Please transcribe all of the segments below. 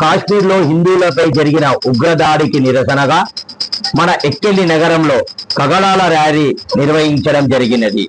కాశ్మీర్లో హిందువులపై జరిగిన ఉగ్రదాడికి నిరసనగా మన ఎక్కెలి నగరంలో కగళాల ర్యాలీ నిర్వహించడం జరిగినది.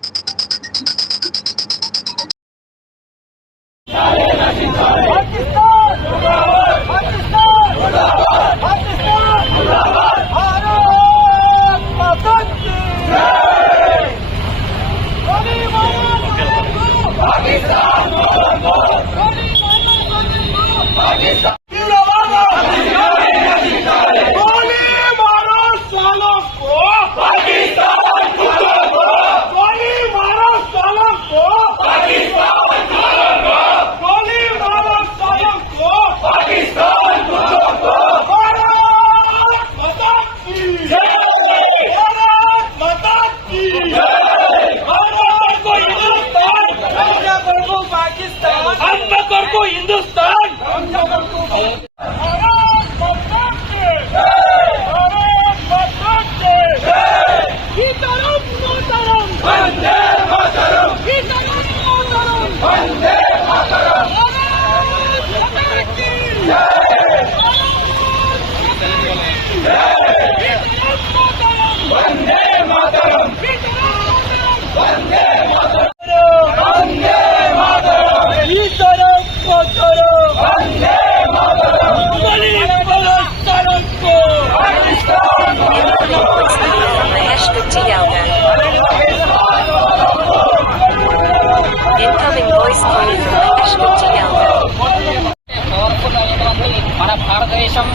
మన భారతదేశం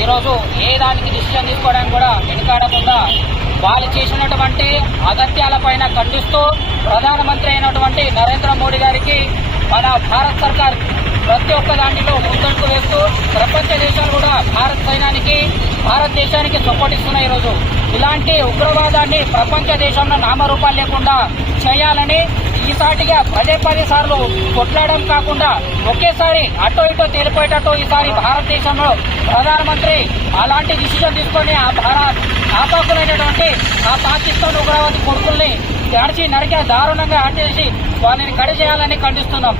ఈరోజు ఏ దానికి డిసిషన్ తీసుకోవడానికి కూడా వెనుకాడకుండా వాళ్ళు చేసినటువంటి అగత్యాలపైన ఖండిస్తూ ప్రధానమంత్రి అయినటువంటి నరేంద్ర మోడీ గారికి మన భారత సర్కార్ ప్రతి ఒక్క దానిలో ముందడుగు వేస్తూ ప్రపంచ దేశాలు కూడా భారతదేశానికి సపోర్ట్ ఇస్తున్నాయి. ఈరోజు ఇలాంటి ఉగ్రవాదాన్ని ప్రపంచ దేశంలో నామరూపాలు లేకుండా చేయాలని ఈసారిగా 10 సార్లు కొట్లాడడం కాకుండా ఒకేసారి అటో ఇటో తేలిపోయేటట్టు ఈసారి భారతదేశంలో ప్రధానమంత్రి అలాంటి డిసిషన్ తీసుకొని ఆపాకులైనటువంటి ఆ పాకిస్తాన్ ఉగ్రవాది కొడుకుల్ని నరికే దారుణంగా చేసి వాళ్ళని కడి చేయాలని ఖండిస్తున్నాం.